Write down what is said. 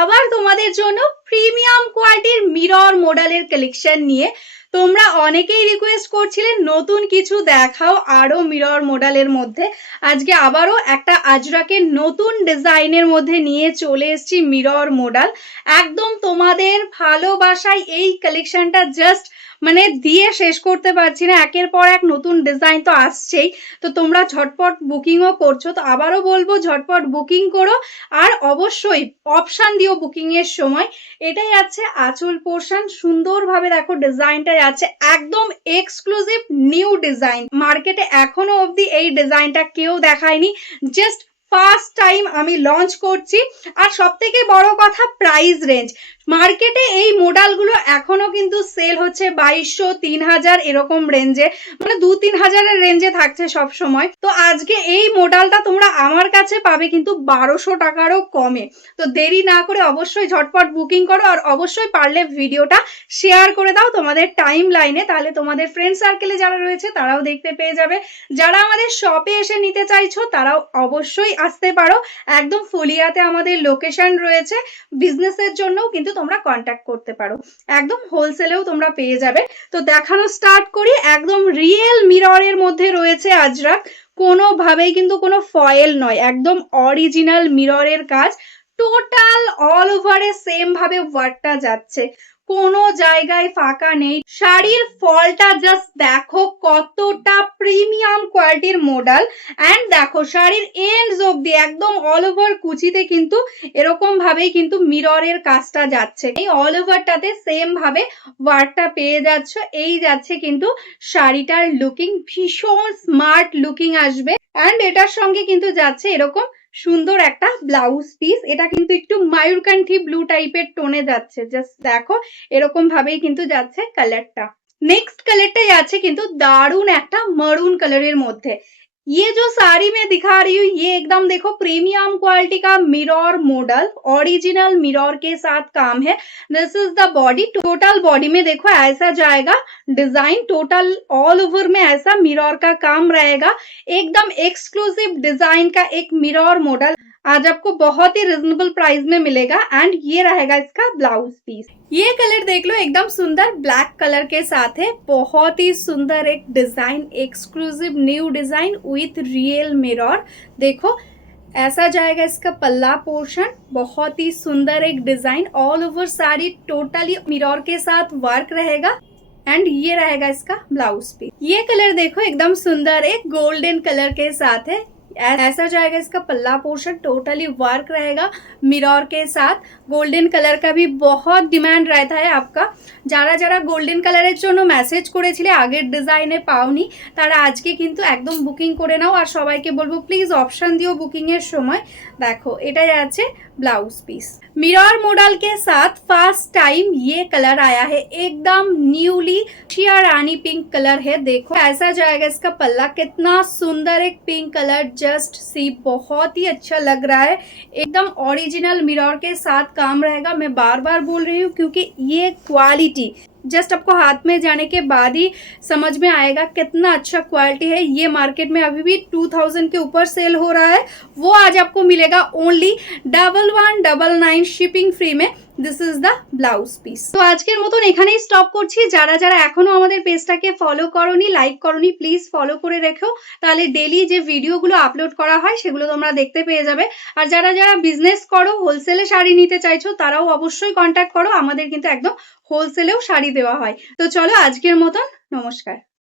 আবার তোমাদের জন্য প্রিমিয়াম কোয়ালিটির মিরর মডেলের কালেকশন নিয়ে। তোমরা অনেকেই রিকোয়েস্ট করছিলে নতুন কিছু দেখাও আরো মিরর মডেলের মধ্যে। আজকে আবারও একটা আজরাকের নতুন ডিজাইনের মধ্যে নিয়ে চলে এসেছি মিরর মডেল। একদম তোমাদের ভালোবাসায় এই কালেকশনটা জাস্ট মানে দিয়ে শেষ করতে পারছি না, একের পর এক নতুন ডিজাইন তো আসছেই। তো তোমরা ঝটপট বুকিংও করছো, তো আবারও বলবো ঝটপট বুকিং করো। আর অবশ্যই অপশন দিও বুকিং এর সময়। এটাই আছে আঁচল পোর্শন, সুন্দরভাবে দেখো ডিজাইনটা আছে, একদম এক্সক্লুসিভ নিউ ডিজাইন। মার্কেটে এখনো অবধি এই ডিজাইনটা কেউ দেখায়নি, জাস্ট ফার্স্ট টাইম আমি লঞ্চ করছি। আর সব থেকে বড় কথা প্রাইস রেঞ্জ, মার্কেটে এই মডেলগুলো এখনো কিন্তু সেল হচ্ছে 2200 3000 এরকম রেঞ্জে, মানে 2-3 হাজারের রেঞ্জে থাকছে সব সময়। তো আজকে এই মডেলটা তোমরা আমার কাছে পাবে কিন্তু 1200 টাকারও কমে। তো দেরি না করে অবশ্যই ঝটপট বুকিং করো, আর অবশ্যই পারলে ভিডিওটা শেয়ার করে দাও তোমাদের টাইম লাইনে, তাহলে তোমাদের ফ্রেন্ড সার্কেলে যারা রয়েছে তারাও দেখতে পেয়ে যাবে। যারা আমাদের শপে এসে নিতে চাইছো তারাও অবশ্যই আসতে পারো, একদম ফুলিয়াতে আমাদের লোকেশন রয়েছে। বিজনেসের জন্যও কিন্তু তোমরা কন্ট্যাক্ট করতে পারো, একদম হোলসেলেও তোমরা পেয়ে যাবে। তো দেখানো স্টার্ট করি। একদম রিয়েল মিররের মধ্যে রয়েছে আজরাক, কোনোভাবেই কিন্তু কোনো ফয়েল নয়, একদম অরিজিনাল মিররের কাজ। টোটাল অল ওভারে সেম ভাবে ওয়ার্কটা যাচ্ছে, কোনো জায়গায় ফাঁকা নেই। শাড়ির ফলটা জাস্ট দেখো কতটা প্রিমিয়াম কোয়ালিটির মডেল। এন্ড দেখো শাড়ির এন্ডস অব্দি একদম অল ওভার কুচিতে কিন্তু এরকম ভাবেই কিন্তু মিররের কাজটা যাচ্ছে। এই অল ওভারটাতে সেম ভাবে ওয়ার্কটা পেয়ে যাচ্ছ। এই যাচ্ছে কিন্তু শাড়িটার লুকিং, ভীষণ স্মার্ট লুকিং আসবে। এন্ড এটার সঙ্গে কিন্তু যাচ্ছে এরকম সুন্দর একটা ব্লাউজ পিস। এটা কিন্তু একটু ময়ূরকান্ঠী ব্লু টাইপের টোনে যাচ্ছে, জাস্ট দেখো এরকম ভাবেই কিন্তু যাচ্ছে কালারটা। নেক্সট কালারটাই আছে কিন্তু দারুণ একটা মারুন কালারের মধ্যে। ये जो साड़ी मैं दिखा रही हूँ ये एकदम देखो प्रीमियम क्वालिटी का मिरर मॉडल, ओरिजिनल मिरर के साथ काम है। This is the body, total body में देखो ऐसा जाएगा डिजाइन, टोटल ऑल ओवर में ऐसा मिरर का काम रहेगा। एकदम एक्सक्लूसिव डिजाइन का एक मिरर मॉडल आज आपको बहुत ही रिजनेबल प्राइस में मिलेगा। एंड ये रहेगा इसका ब्लाउज पीस। ये कलर देख लो, एकदम सुंदर ब्लैक कलर के साथ है, बहुत ही सुंदर एक design, exclusive new design with real mirror. देखो ऐसा जाएगा इसका पल्ला पोर्शन, बहुत ही सुंदर एक design, all over sari totally mirror के साथ वर्क रहेगा। एंड ये रहेगा इसका ब्लाउज पीस। ये कलर देखो एकदम सुंदर एक गोल्डन कलर के साथ है, ऐसा जाएगा इसका पल्ला पोर्शन, टोटली वर्क रहेगा मिरर के साथ। गोल्डन कलर का भी बहुत डिमांड रहता है आपका, যারা যারা গোল্ডেন কালারের জন্য মেসেজ করেছিলে আগের ডিজাইনে পাওনি তারা আজকে কিন্তু একদম বুকিং করে নাও। আর সবাইকে বলবো প্লিজ অপশন দিও বুকিং এর সময়। দেখো এটাই আছে ब्लाउज पीस। मिरर मॉडल के साथ फर्स्ट टाइम ये कलर आया है, एकदम न्यूली शिया रानी पिंक कलर है। देखो ऐसा जाएगा इसका पल्ला, कितना सुंदर एक पिंक कलर, जस्ट सी बहुत ही अच्छा लग रहा है। एकदम ओरिजिनल मिरर के साथ काम रहेगा। मैं बार बार बोल रही हूँ क्योंकि ये क्वालिटी जस्ट आपको हाथ में जाने के बाद ही समझ में आएगा कितना अच्छा क्वालिटी है। ये मार्केट में अभी भी 2000 के ऊपर सेल हो रहा है, वो आज आपको मिलेगा ओनली 1199 शिपिंग फ्री में। This is the blouse piece. तो আজকের মতন এখানেই স্টপ করছি। যারা যারা এখনো আমাদের পেজটাকে ফলো করোনি, লাইক করোনি, প্লিজ ফলো করে রেখো, তাহলে ডেইলি যে ভিডিওগুলো আপলোড করা হয় সেগুলো তোমরা দেখতে পেয়ে যাবে। আর যারা যারা বিজনেস করো, হোলসেলে শাড়ি নিতে চাইছো তারাও অবশ্যই কন্ট্যাক্ট করো, আমাদের কিন্তু একদম হোলসেলেও শাড়ি দেওয়া হয়। তো চলো আজকের মতন নমস্কার।